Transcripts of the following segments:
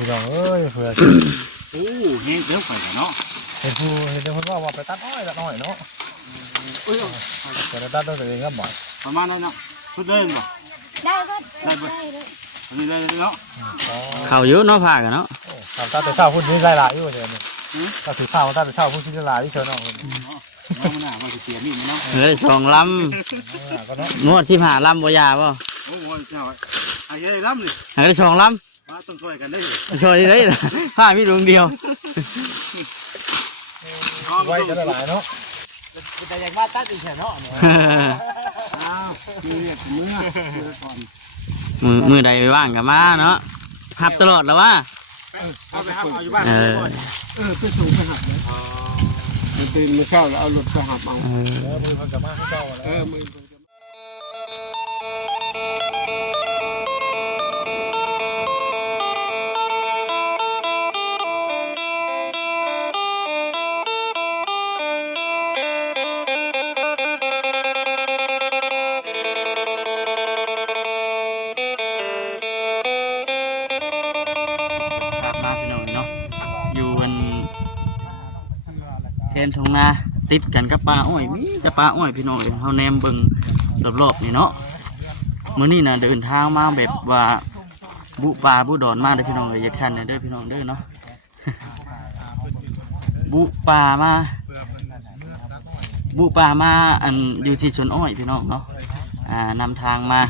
พี่น้องเอ้ยเผื่อโอ้เฮ็ดเร็วไปเนาะเห็นคนว่าไปตัดอ้อยเนาะแต่ตัดตัวเองก็บ่อยประมาณนั้นเนาะสุดเลยบ่ได้ก็ได้เนาะเขาเยอะเนาะผ่ากันเนาะตัดแต่เช้าพูดนี้หลายอยู่เดี๋ยวนี้ตัดถือข้าวตัดแต่เช้าพูดที่หลายที่เชิญน้องมันน่ะมันเสียนี่เนาะเลย2 ลำนวด15 ลำบ่ยาบ่โอ้โหเจ้าไอ้ยัยลำเลยให้ได้2 ลำมาต้องช่วยกันได้ช่วยได้ล่ะผ้ามีดวงเดียวไว้จะหลายเนาะแต่อยากมาตัดอีกแค่เนาะอ้าวมือใดไปว่างกับมาเนาะหับตลอดแล้วว่าเอาไปหับเอาอยู่บ้านไปสูงไปหับเลยมันตื่นมาเช้าแล้วเอารถไปหับเอามือมันกับมาเช้าแล้วมือเห็นทงนาติดกันกับปลาอ้อยมีแต่ปลาอ้อยพี่น้องเลยเฮาแนมเบิ่งรอบๆนี่เนาะมื้อนี้น่ะเดินทางมาแบบว่าบุปลาบุดอนมาเด้อพี่น้องเอ้ยอยากสั่นเด้อพี่น้องเด้อเนาะบุปลามาอันอยู่ที่สวนอ้อยพี่น้องเนาะนำทางมา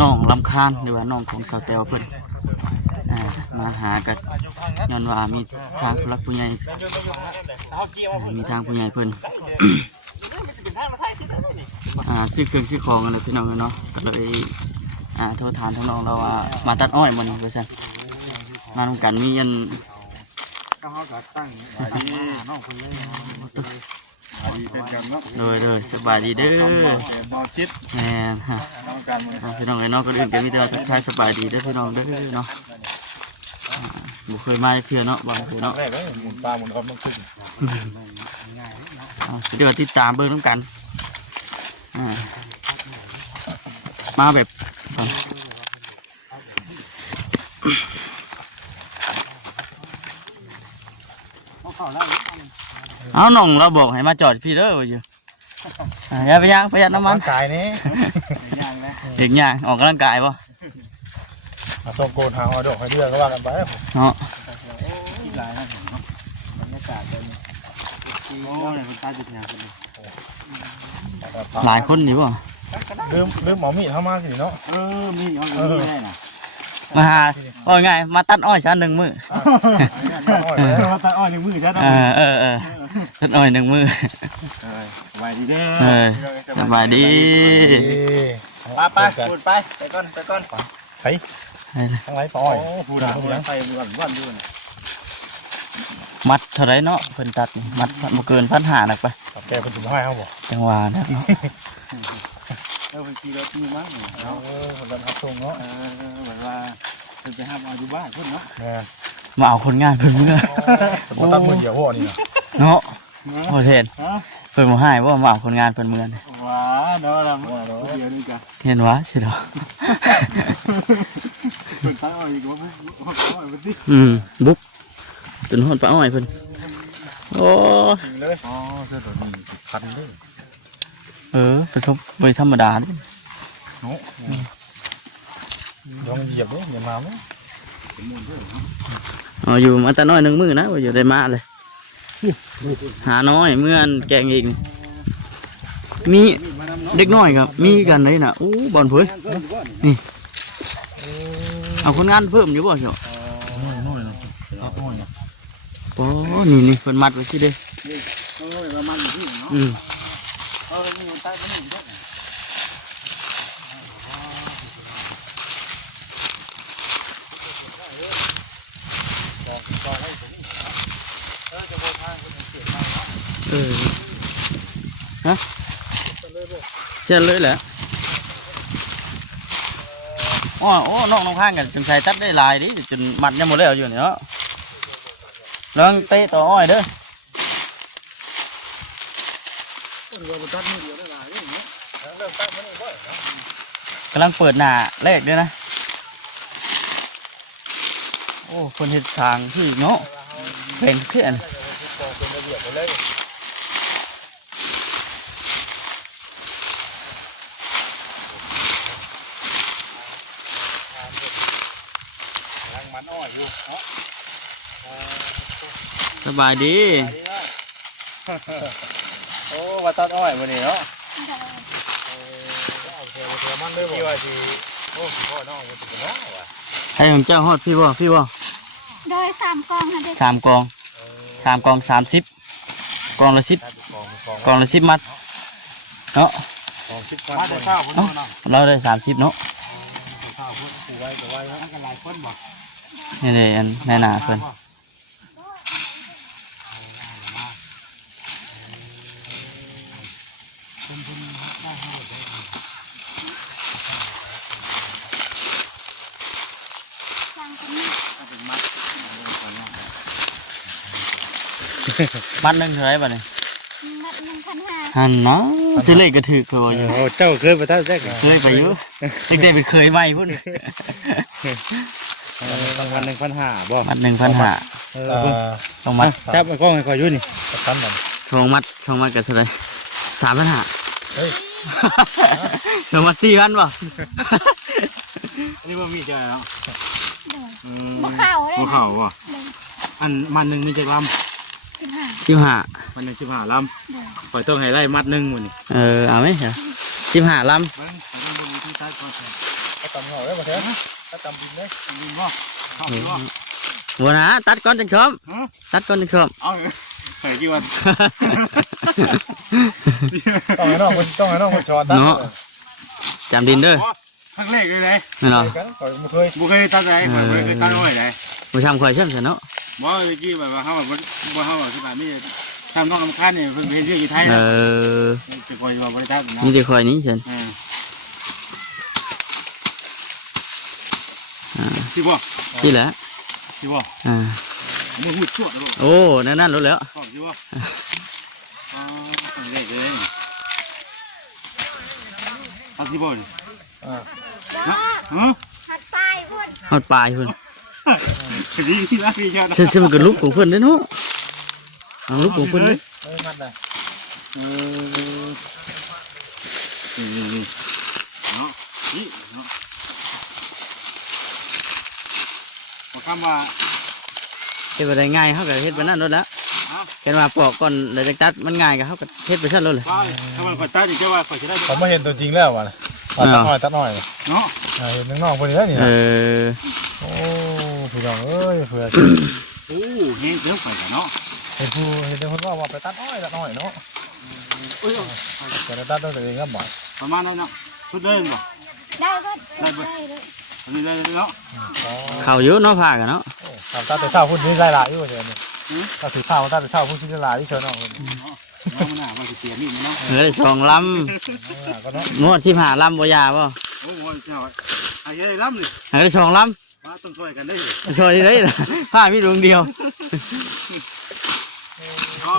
น้องลำคาญหรือว่าน้องของสาวแตวเพิ่นมาหากันย้อนว่ามีทางผู้หลักผู้ใหญ่มีทางผู้ใหญ่เพิ่นซื้อเครื่องซื้อของกันเลยพี่น้องเนาะก็เลยโทรถามทั้งน้องเราว่ามาตัดอ้อยมันเพื่อนมาทำกันมีอันเลยสบายดีเด้อแม่ฮะพี่น้องไอ้น้องก็อื่นก็มีแต่ทักทายสบายดีเด้อพี่น้องเด้อเนาะบุเคยมาเพื่อนเนาะบางคนเนาะหมุนปลาหมุนคอมต้องขึ้นเดี๋ยวติดตามเบิ่งน้ำกันมาแบบเอาหน่องเราบอกให้มาจอดพี่เด้อไปเจออย่าไปย่างประหยัดน้ำมันกายนี้เด็กย่างออกกำลังกายป่ะส่งโกนหาออดอกให้เดือก็ว่ากันไปเนาะหลายคนดีป่ะลืมหมอมีเข้ามาสิเนาะมีได้นะมาหาโอ้ยไงมาตัดอ้อยชั้น1 มื้อมาตัดอ้อย1 มื้อใช่ไหมตัดอ้อย1 มื้อสบายดีเด้อสบายดีไปพูดไปก่อนไปทั้งไรปอยพูดไปวันอยู่นะมัดเท่าไรเนาะเพิ่นตัดมัดบ่เกิน1,500นักไปแกเป็นถึงให้เขาบอกจังหวะนะเป็นทีรถมีมั้งคนละทับทงเนาะแบบว่าเป็นไปห้ามเอาอยู่บ้านคนเนาะมาเอาคนงานเพิ่นเมื่อมาตัดมือเดียวหัวนี่เนาะโอ้เช่นเพิ่นบ่ให้ว่ามาเอาคนงานเพิ่นเมื่อว้าเนาะเราเดียวนี่กันเห็นว่าสิเนาะเพิ่นตั้งเอาอีกว่าบุกจนฮอดปลาอ้อยเพิ่นโอ้เลยเสื้อตัวนี้พันเลยผสมใบธรรมดาเนี่ยลองเหยียบด้วยอย่ามามั้งอยู่มาแต่น้อย1 มื้อนะว่าอยู่ได้มาเลยหาน้อยเมื่อนแกงเองมีเด็กน้อยครับมีกันเลยนะอู้บอลเพื่อนนี่เอาคนงานเพิ่มอยู่บ่เชียวโอ้นี่เพิ่นมัดไว้สิเด้ฮะเช่นเลยแหละโอ้น้องข้างกันจนใส่ตัดได้ลายดิจนมัดยังหมดแล้วอยู่เนาะลองเตะต่ออ้อยเด้อกำลังเปิดหน้าแรกด้วยนะ อ้คนเห็ดทางที่เนาะเป็นเพื่อน เป็นระเบียบไปเลยกำลังมันอ้อยอยู่เนาะ สบายดี โอ้มาตัดอ้อยวันนี้เนาะมันเลยบอกว่าทีโอ้พ่อน้องมันจะน้องว่ะ ให้ของเจ้าฮอดพี่บ่โดย3 กองค่ะเด็ก 3 กอง3 กอง 30 กองละ10 กองละ10 มัดเนาะ ของชิดกันมาเช้าพุ่นเนาะ เราได้30เนาะ เช้าพุ่นกูไว้ก็ไว้แล้วกันหลายคนบ่ นี่ๆอันแน่หนาเพิ่น สั่งคนนี้ มัดหนึงเท่าไหร่บัดนี้ มัด1,500 หั่นเนาะสิเลขก็ถูกคือบ่อยู่ โอ้เจ้าเคยไปตัดแรก เคยไปอยู่เด็กๆไปเคยไว้พุ่น ต้องวัน1,500บ่ มัด 1,500 ต้องมัด จับมันกล้องให้คอยอยู่นี่ตัดมัน ทองมัดก็เท่าไหร่3,500 เฮ้ย ทองมัด4,000บ่ นี่บ่มีใจเนาะ บ่เข้าเลย บ่เข้าบ่อันมันนึงมีใจลำ 15 มันนึง15ลำข่อยต้องให้ไล่มัดนึงมื้อนี่ เอาไหมเถอะ15 ลำ เบิ่งบ่มีที่ตัดก่อนแท้ ตัดตำเหงาได้บ่เถอะตัดตำดินเลย ยินบ่เข้าสิบ่ บัวนะตัดก่อนจังชอบ ฮะ ตัดก่อนจังชอบ เอาใส่กี่วัน ต้องให้น้องคนช้อนตัด เนาะจำดินเด้อ ครั้งแรกเลยเลย นี่เนาะ กันคอยบ่เคย บ่เคยตัดได้บ่เคยตัดอ้อยได้ ผู้ชำคอยช่ำเนาะ บ่เมื่อกี้แบบว่าเฮาบ่เฮาสิบาทมีทำน้องลำคาญนี่เพิ่นเฮ็ดเรื่องอยู่ไทย เอ นะ อ จะคอยว่าบ่ได้ตัดนะ นี่จะคอยนี้เช่น สิบ่ นี่แหละ สิบ่ มือหูชั่วนะลูก โอ้นั่นรู้แล้ว ชอบสิบ่อ๋อครั้งแรกเลยตัดสิบ่นี่ฮะ หัดไปพุ่น ฮอดปลายเพิ่น ดีที่รักดีจัง เช่นมันก็ลุกของเพิ่นได้เนาะเอาลุกของเพิ่น เฮ้ยมัดเลย นี่เนาะนี่เนาะพอคำว่า เฮ็ดบ่ได้ง่ายเฮาก็เฮ็ดไปนั่นโลดแล้วเห็นว่าปอกก่อนแล้วจังตัดมันง่ายก็เฮาก็เฮ็ดไปซั่นโลดเลย ถ้ามันคอยตัดอีกจะว่าคอยจะได้ ผมมาเห็นตัวจริงแล้วว่ะตัดหน่อย เนาะ เห็นน้องคนนี้แล้วนี่ โอ้พี่น้องเอ้ยเผื่อ โอ้เฮ้ยเดี๋ยวไปกันเนาะ เห็นคนว่าไปตัดอ้อยเนาะ โอ้ย จะตัดตัวเองก็บ่อย ประมาณนั้นเนาะชุดเดิมบ่ ได้ก็ได้เลย อันนี้ได้เนาะ เข้าอยู่เนาะพากันเนาะ ตัดแต่เช้าพุ่นนี่หลายอยู่เดี๋ยวนี้ตัดแต่เช้าพุ่นที่หลายที่เชิญน้องคน น้องมันน่าว่าสิเสียมีดเนาะ เหลือ2ล ก็เนาะ ำงวด15ลำบ่ยาบ่ โอ้โหเจ้าไอ้ยัยล้ำเลย ให้ได้2ลำ มาต้องช่วยกันได้ ช่วยได้ล่ะผ้ามีดวงเดียว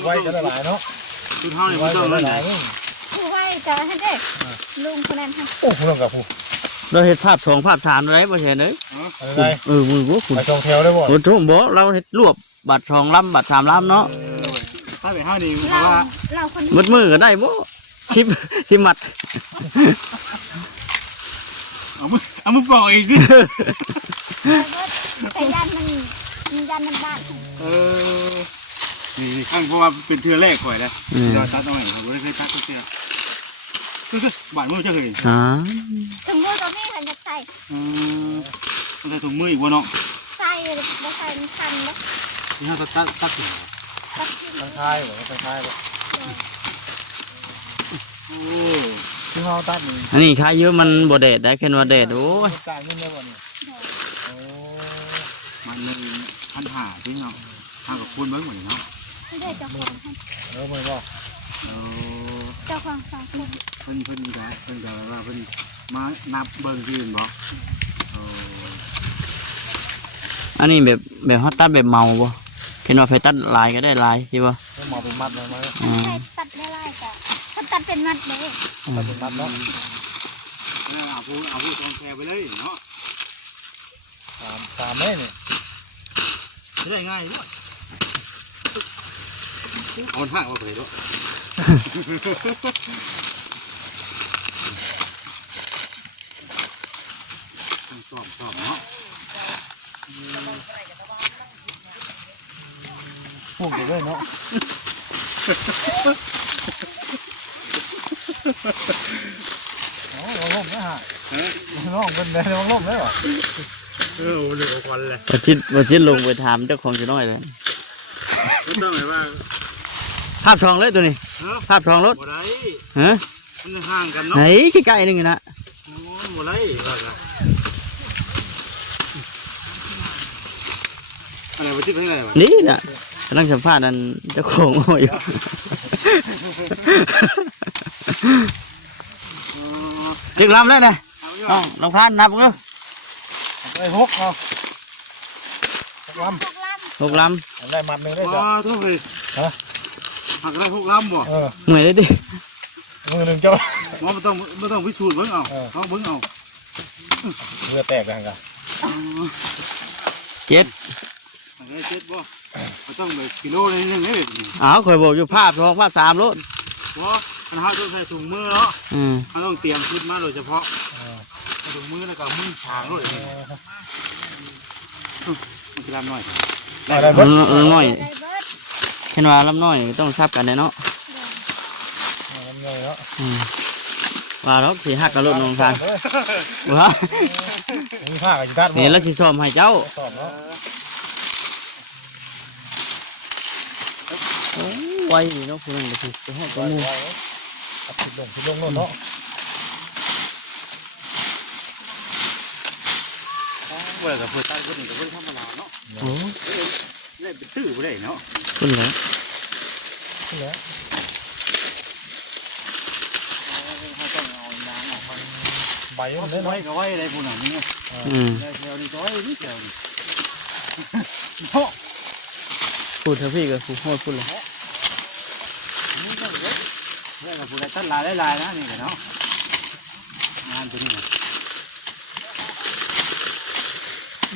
ไว้จะหลายเนาะ ชุดห้องนี่ ไว้ มันต้อง จะ เลย หลาย ผู้ให้จะให้เด็กลุงคนนั้นให้ โอ้คุณลงกับผู้ เราเฮ็ดภาพ2ภาพ3ได้บ่ใช่เด้อ อะไร มือบ่คุณ ไปชงเทวได้บ่ โอ้โหบ่เราเฮ็ดรวบบัตร2ลำบัตร3ลำเนาะ ถ้าไปห้านี่เพ เรา ราะว่า เราคนนี้ มัดมือก็ได้บ่10มัด เอามือปล่อยอีกดิ แต่ยันมันบ้าน นี่ข้างเพราะว่าเป็นเทือแรกก่อยแล้วเราตัดตรงไหนผมไม่เคยตัดตั้งแต่คือบาดมือจะเคย อ๋อ ถึงมือก็ไม่ทันจะใส่ มันจะถุงมืออีกวะเนาะ ใส่ไม่ใส่มันคันแล้ว ที่เขาตัดถึง ตัดทิ้ง ทางท้ายบ่ทางท้ายบ่ โอ้ ที่เฮาตัดนี่ อันนี้ขายเยอะมันบ่แดดได้แค่ว่าแดดโอ้ย จ่ายเงินได้บ่นี่โอ้ มันเลย1,500พี่เนาะทางกับคุณเบิ้งเหมือนเนาะ ไม่ได้เจ้าของให้ มือบ่ เจ้าของสองคน เพิ่นจะว่าเพิ่นมานับเบิ้งยืนบ่ อันนี้แบบฮอตตัดแบบเมาบ่เห็นว่าไปตัดลายก็ได้ลายใช่บ่ มาเป็นมัดเลยมั้ย ใส่ตัดได้ไรแต่ถ้าตัดเป็นมัดเลย มาเป็นมัดเนาะ เอาผู้ทองแคร์ไปเลยเนาะ ตามได้นี่ ได้ง่ายด้วยเอาห่างออกไปด้วยสอบเนาะพวกเด็กเลยเนาะลงล่มนะฮะล่มเป็นเลยลงล่มเลยเหรอเดือดควันเลยว่าจิตลงไปถามเจ้าของจะน้อยเลยก็ต้องไหนบ้างภาพช่องเลยตัวนี้ภาพช่องรถฮะมันห่างกันเนาะไหนใกล้ๆนึงนะหมดเลยอะไรมาจิ้มอะไรนี่น่ะกำลังสัมภาษณ์นั่นเจ้าของอยู่จึงลำได้เลยลองพานนับกัน ได้หกเอาหกลำได้มัดหนึ่งได้จ้ะทุกเลยหักได้6 ลำบ่เหนื่อยเลยดิมือหนึ่งเจ้าไม่ต้องพิสูจน์เบิ้งเอาเบิ้งเอาเรือแตกกันกันเจ็ดบ่ต้องแบบกิโลนึงเลยคอยบอกอยู่ภาพสองภาพสามรถเพราะมันเขาต้องใส่ถุงมือเนาะเขาต้องเตรียมชุดมาโดยเฉพาะถุงมือแล้วก็มือฉางรถมันจะลำน้อยน้อยเห็นว่าลำน้อยต้องซับกันเนาะว่าแล้วสีหักกระโดดลงทางว้านี่แล้วสีซ้อมให้เจ้าไว้เนาะคุณจะจะให้ตัวนี้ผิดลงเนาะเวลาเปิดใต้ก็หนึ่งก็เพิ่งทำมาแล้วเนาะได้เป็นตื้อไปได้เนาะขึ้นแล้วใบมันได้ไว้ก็ไว้อะไรพวกนั้นนี่ได้แถวนี้ก็ไว้นี่แถวนี้พูดเถอะพี่ก็พูดเลยเรื่องกับผู้ใดตัดลายนะนี่เนาะงานตัวนี้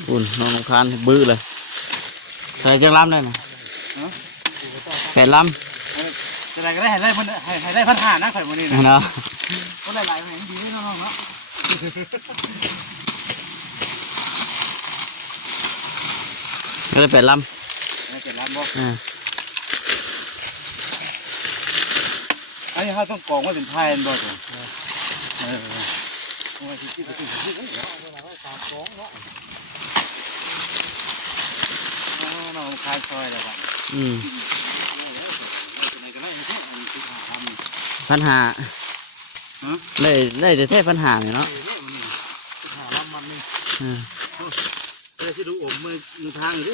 อุ่นน้องคานบื้อเลยใส่จังลำได้นะแผ่นลำจะได้ก็ได้ให้ได้พันห้านะข่อยวันนี้เนาะก็ได้ลายมันดีด้วยน้องเนาะก็ได้แผ่นลำบ่ไอ้เขาต้องกองว่าเป็นไทยบ่ตัวว่าที่ไปถึงที่น้องคายซอยแล้วบ่ปัญหาเลยจะเทศปัญหาเนี่ยเนาะที่ดูอมมือทางดิ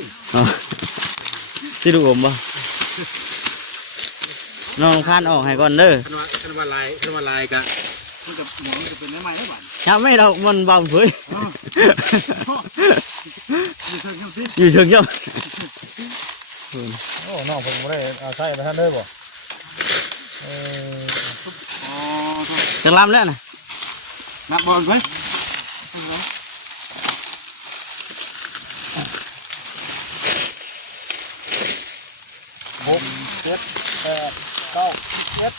ที่ดูอมบ่น้องคานออกให้ก่อนเด้อขนมลายกันมันกับหมอจะเป็นไม้ได้บ้างยังไม่เรามันเบาเผยอยู่เชิงย่อโอ้น้องผมไม่ได้ใช่ไปท่านได้บ่จะลำแล้วนะนับบอลไว้6 7 8 9 10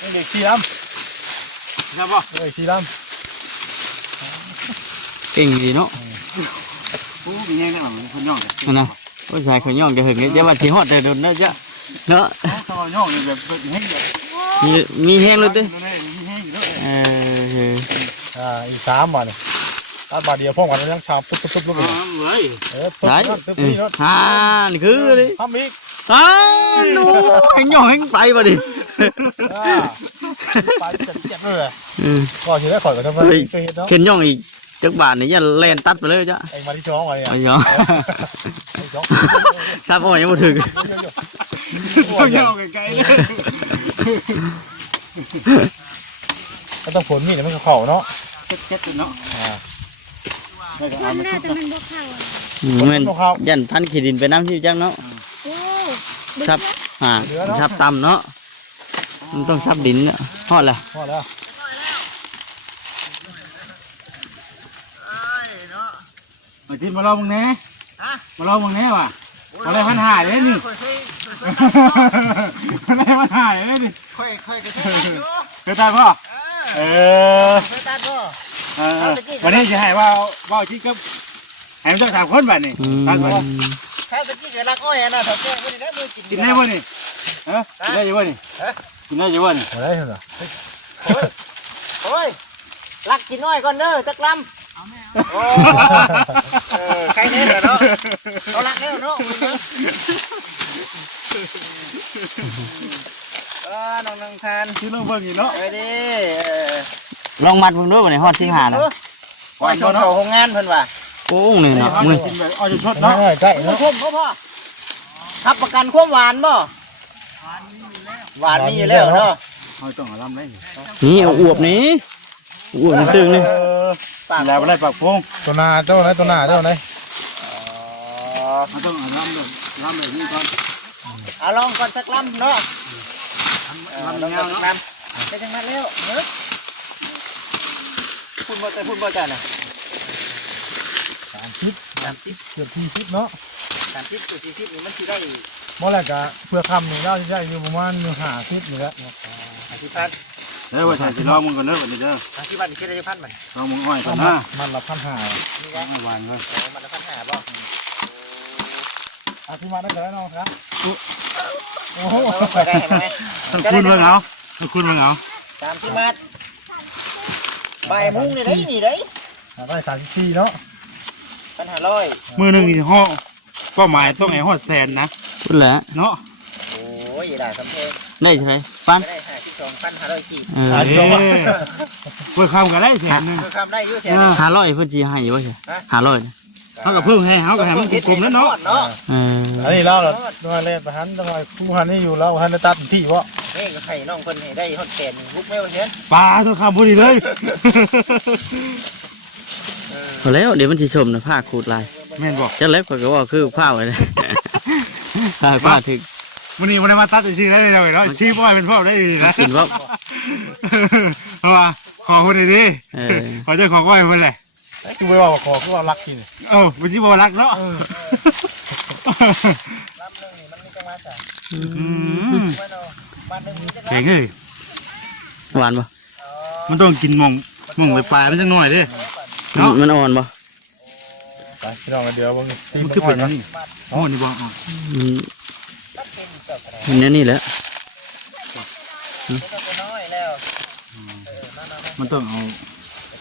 นี่เด็ก4 ลำนะบ่4 ลำเก่งดีเนาะโอ้มีแห้งได้หรอคนย่องนะโอ้ชายคนย่องจะเห็นเนี่ยจะว่าชีฮอดแต่โดนนะจ๊ะเนาะย่องแบบแห้งมีแห้งเลยติอีก3 บาทนี่ตัดบาทเดียวพ่อกันยังชาปุ๊บเลยได้นี่คือเลยทำอีกดูแห้งย่องแห้งไปบ่ดิไปจะเจ็บเลยก็ทีแรกข่อยก็ทำไมเข็นย่องอีกจักบาทนี่ยันแลนตัดไปเลยจ้ะไอ้มาที่ช่องไว้เนี่ยไอ้ย่องทราบว่ายังบ่ถึงต้องย่องไกลๆเลยก็ต้องผลมีดมันก็เข่าเนาะเจ็ดเนาะมันน่าจะมันบกเข้ามันยันพันขีดินไปน้ำที่จังเนาะซับซับต่ำเนาะมันต้องซับดินเนาะฮอดแล้วมาทิ้งมาลองมึงแน่ มาลองมึงแน่ว่ะมาได้1,500เลยนี่มาได้1,500เลยนี่ ค่อยก็ใช้ได้อยู่ เคยตายพ่อเออ ใช้ได้บ่ วันนี้จะให้ว่าจริงกับให้มันต้อง3คนแบบนี้ตั้งก่อน ถ้าตะกี้ก็รักอ้อยนะถ้าแก้บ่ได้มือกิน กินได้บ่นี่ฮะกินได้บ่นี่กินได้บ่นี่ ได้เหรอ โอ้ยรักกินน้อยก่อนเด้อจักลำโอ้ใครเนี่ยเนาะเรารักเนี่ยเนาะน้องทาน ชื่อน้องเบิ่งอีกเนาะ ไปดิ ลองมัดเพิ่งด้วยวันนี้ฮอด15นะ ว่าชมเขาโรงงานเพิ่นว่า โอ้นี่เนาะมือ กินแบบอ้อยชดเนาะ ใกล้ พ่อพ่อรับประกันความหวานบ่หวานมีอยู่แล้วเนาะ เอาต้องลำได้ นี่เอาอวบนี้อวบตึงนี่ ปาก แล้วได้ปากพง ตัวนาเจ้าไหนตัวนาเจ้าไหน มันต้องลำแบบนี้ก่อน เอาลองก่อนสักลำเนาะ ลำ ลอง เงี้ย สัก เนาะ ลำได้จังนั้นแล้วเนาะพูดบ่จ้ะน่ะ เกือบ40เนาะ 30 40นี่มันสิได้ บ่แล้วก็เพื่อคำนี่เราจะได้อยู่ประมาณ50นี่แหละ 50,000 แล้วว่าใส่สิลองมึงก่อนเด้อวันนี้เด้อ 50,000นี่คิดได้1,000มัน ลองมึงอ้อยก่อนนะ มันละ1,500 นี่ไง ไม่หวานเลย มันละ1,500บ่ อาทิมาได้ก็ได้น้องครับโอ้โห ได้เห็นไหม ต้องคุณเบิ่งเอาต้องคุณเบิ่งเอา 30 มัดบ่ายโมงนี่ได้นี่ได้ ได้34เนาะ 1,500 มือหนึ่งนี่ห่อก็หมายต้องไอ้ห่อแสนนะ พุ่นแหละ เนาะ โอ้ยด่าสำเพ็ง ได้เท่าไหร่ปัน ไม่ได้52,500กีบ เออ เอ้เพื่อคำก็ได้แสนนึง คือคำได้อยู่เสียเลย 500เพิ่นสิให้บ่ใช่500 เขากับเพิ่งให้เขากับให้มันกลมๆแล้วเนาะ เออ อันนี้เราต้องเล่นประหันต้องผู้หันนี่อยู่เราหันตัดที่วะ นี่ก็ให้น้องคนให้ได้ฮอดแสนบุกแม่ว่าเห็น ปลาทุกคำพอดีเลย พอแล้วเดี๋ยวมันสิชมนะผ้าขูดลาย แม่นบอก จังแล้วก็ว่าคือผ้าไว้เลยผ้าถึก วันนี้วันนี้มาตัดชื่อได้เลยเนาะชื่อบ่อยเป็นพ่อได้ดีนะ กินว่า เพราะว่าขอคนดี เออ ขอเจ้าของก้อยคนเลย คือไม่ว่าขอคือว่ารักกิน เออวันที่บ่รักเนาะ ลำนึงนี่มันมีจังหวะจ้ะว่าเนาะมันนึงมีจังหวะ เก่งเลย หวานบ่ มันต้องกินมองไปปลายมันจังหน่อยดิ มันอ่อนบ่ ไปพี่น้องเดี๋ยวมึงตี มัน มัน คือ ก่อ เป็น น นะ นี่โอ้นี่บอก มันนี่แหละ น้อยแล้ว มันต้องเอา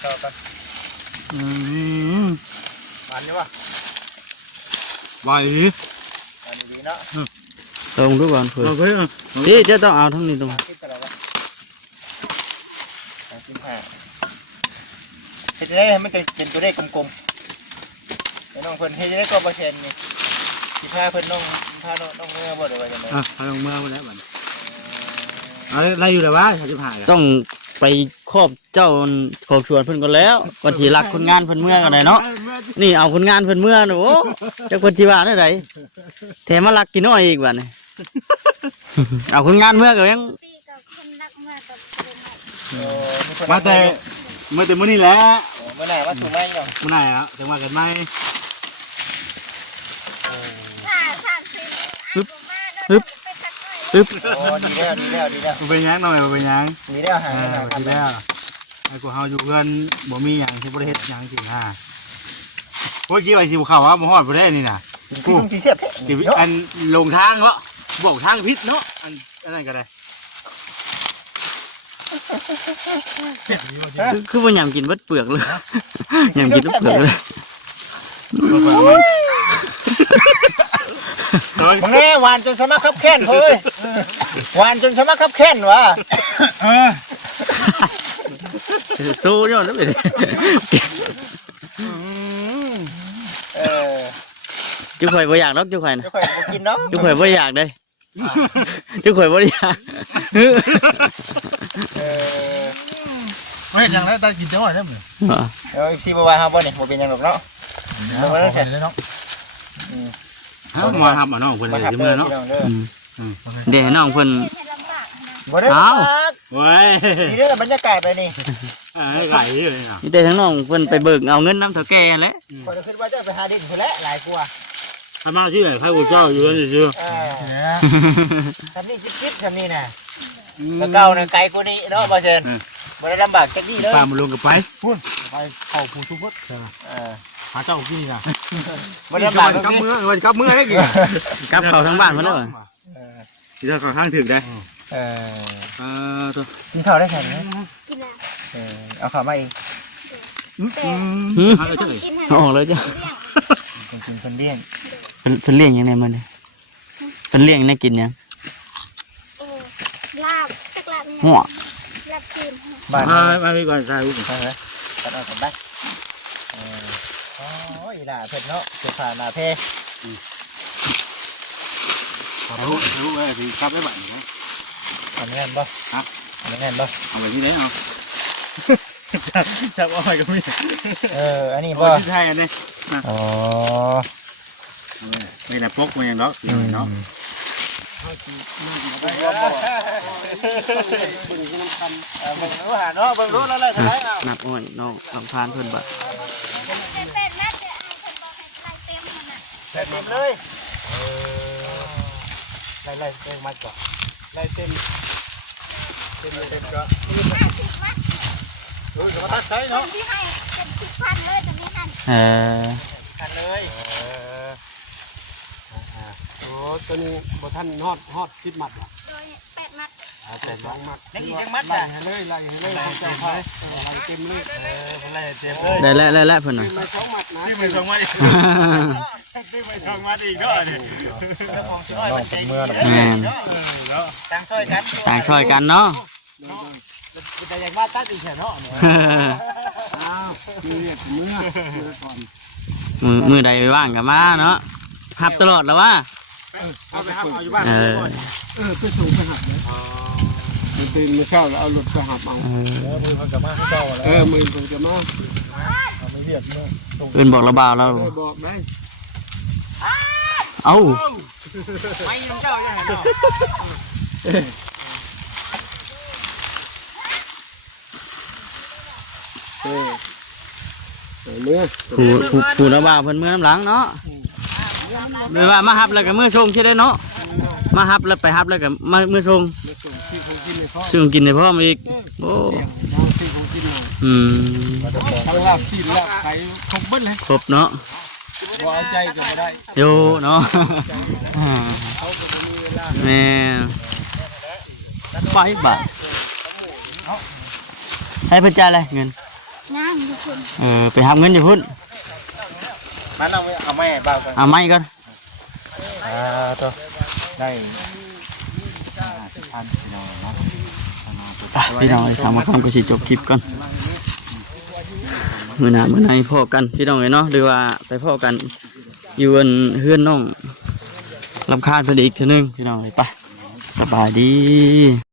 ต่อกันมันนี่วะ ไว้ดิ อันนี้ดีเนาะ ลองดูก่อนเผื่อ เราไป นี่จะต้องเอาทั้งนี้ตรง คิดอะไรวะ35เฮ็ดได้มันจะเป็นตัวเลขกลมๆน้องเพิ่นเฮ็ดได้ก็%นี่สิพาเพิ่นน้องพาน้องเมื่อบ่ได้ว่าจังได๋ อ่ะเอาลงมาแล้วบัดอะไรอยู่แต่ว่า35 ต้องไปครอบเจ้าขอบชวนเพิ่นก่อนแล้วก่อนสิรักคนงานเพิ่นเมื่อกันได้เนาะนี่เอาคนงานเพิ่นเมื่อโอ้จักเพิ่นสิว่าได้ไดแถมมารักกินน้อยอีกบัดนี้เอาคนงานเมื่อก็ยัง ปีกับคนรักเมื่อกับเดือนไหน มาแต่มื้อนี้แหละ เมื่อไหร่ว่าถูกไหมเนาะ มื้อไหนอ่ะจังว่ากันไหม ถ้าสร้างสิ่งอันมาเนาะไปตัดอ้อย ปึ๊บ โอ้ดีแล้ว มันเป็นยังหน่อยมันเป็นยัง ดีแล้วหา ดีแล้วไอ้กูเฮาอยู่เพื่อนบ่มีหยังที่บ่ได้เฮ็ดหยังจริงฮ่าโอ้ยกี่ว่าสิเข้าว่าบ่ฮอดบ่ได้นี่น่ะ กูสิเสียบแท้ สิอันลงทางเนาะบอกทางผิดเนาะอันนั้นก็ได้ คือบ่ยำกินเบิดเปลือกเลยยำกินทุกเปลือกเลย มึงแน่หวานจนสมัครขับแค้นเฮ้ยหวานจนสมัครขับแค้นวะ สู้ยอดแล้วไปเลย เออ จุ๊ข่อยบ่อยากดอกจุ๊ข่อยนะ จะค่อยมากินเนาะ จุ๊ข่อยบ่อยากเด้จุ๊ข่อยบ่อยาก เออ เฮ้ยยังได้ตัดกินจังหวะได้เหมือน เอาอีกทีบ่ว่าเฮาบ่นี่บ่เป็นหยังหรอกเนาะ เนาะ ฮะมาทำน้องเพิ่น มา เลย หับ เมื่ เด้ อ อ เนาะ พี่น้องเด้อ เดี๋ยวน้องเพิ่น ให้ลำบากนะ บ่ได้ อ้าว เว้ย นี่เด้อบรรยากาศไปนี่ ไก่เลยนะ มีแต่ทั้งน้องเพิ่นไปเบิกเอาเงินน้ำเฒ่าแก่แหล้ว คนคิดว่าจะไปหาดินพุ่นแหละหลายกว่า รมาที่ไหนใครกูเจ้าอยู่นั่นอยู่ ทำนี่จิ๊บทำนี่น่ะแล้วเก่าน่ะไกลกว่านี้เนาะบ่เชิญบ่ได้ลำบากจักนี่เลย ปลามันลงกับไป พุ่นไปเข้าผู้ทุกข์หาเจ้ากินนะ บ่ได้ลำบาก กับมือกับมือได้กี่ กลับเขาทั้งบ้านเพิ่นแล้วเหรอ ที่ถ้าเขาข้างถึงได้ตัว กินข้าวได้แค่นี้ กินแล้ว เอาข้าวมาเอง หาเลยเจ้า กินให้ ออกแล้วจ้ะ คนกินคนเลี้ยง เพิ่นเลี้ยงยังไงมันเนี่ยเพิ่นเลี้ยงได้กินยัง ลาบจักลาบเนี่ย หัว ลาบกิน บ้าน มาไปก่อนใส่ลูก ใช่ไหมตัดเอากันได้โอ้ยด่าเผ็ดเนาะเผ็ดผ่านหน้าเพ่ รู้ไว้ที่ครับได้บ้างนะ อันนี้แน่นบ่อันนี้แน่นบ่ เอาไปที่ไหนเอาจับเอาไปก็มี อันนี้ บ่ บ่ ที่ไทยอันนี้ อ๋อ ไม่ได้ปกมันยังเนาะเนาะ เบิ่งรู้หาเนาะเบิ่งรู้แล้วเลยทำไมเอา นับอ้อยน้องลำพานเพิ่นบ่ เป็นแม่เดี๋ยวเอาคนบอกให้ไล่เต็มมันน่ะ เต็มเลยไล่เต็มมัดก่อนไล่เต็มก็ 50มัด จะมาตัดใช้ ค เนาะ นที่ให้เป็น10,000เลยจะไม่ทัน ทันเลย โอ้ตัวนี้บ่ท่านฮอด10 มัด โดย8มัด แต่2 มัด ยังอีกจังมัดจ้ะ เลยไล่ให้เลยเจ้าค่ะไล่เต็มเลย ไล่เต็มเลย ได้แล้วเพิ่นน่ะ มา2 มัดนะ ที่มือส่งมาอีกที่มือส่งมาอีกเนาะนี่ น้องเป็นเมื่อนะ แม่น ต่างช่วยกัน ต่างช่วยกันเนาะ แต่อย่างว่าตัดอีกแค่เนาะ อ้าวเรียกเมื่อก่อน มือใดว่างก็มาเนาะหับตลอดแล้วว่า เอาไปเอาอยู่บ้าน ไปส่งไปหับนะมันตื่นมาเช้าแล้วเอารถไปหับเอา มือมันจะมาให้เจ้าแล้ว มือผมจะมา เอาไม่เรียดมือ อื่นบอกระบาวแล้ว ได้บอกได้ เอ้า ไม่ยังเจ้าจะเห็นเนาะ เมื่อ ผู้ระบาวเพิ่นเมื่อน้ำหลังเนาะเลยว่ามาฮับแล้วก็เมื่อชงใช่ได้เนาะมาฮับแล้วไปฮับแล้วก็มาเมื่อชง ที่เขากินในท้อง ซึ่งกินในพร้อมอีกโอ้ ที่เขากินเลย ทั้งลาบซีนลาบไก่ครบเบิ้ลเลย ครบเนาะ ว่าเอาใจก็ไม่ได้ โยเนาะแม่ไปบ่ให้เพิ่นจ่ายเลยเงิน งามทุกคน ไปหาเงินอยู่พุ่น มันเอาไม่เบากัน เอาไม้ก่อน ตัวได้ พี่น้องสามคำก็สิจบคลิปก่อนมื้อหน้ามื้อไหนพ่อกันพี่น้องเนาะหรือว่าไปพ่อกันอยู่เฮือนน้องรำคาญเพิ่นอีกเทื่อนึงพี่น้องไปสบายดี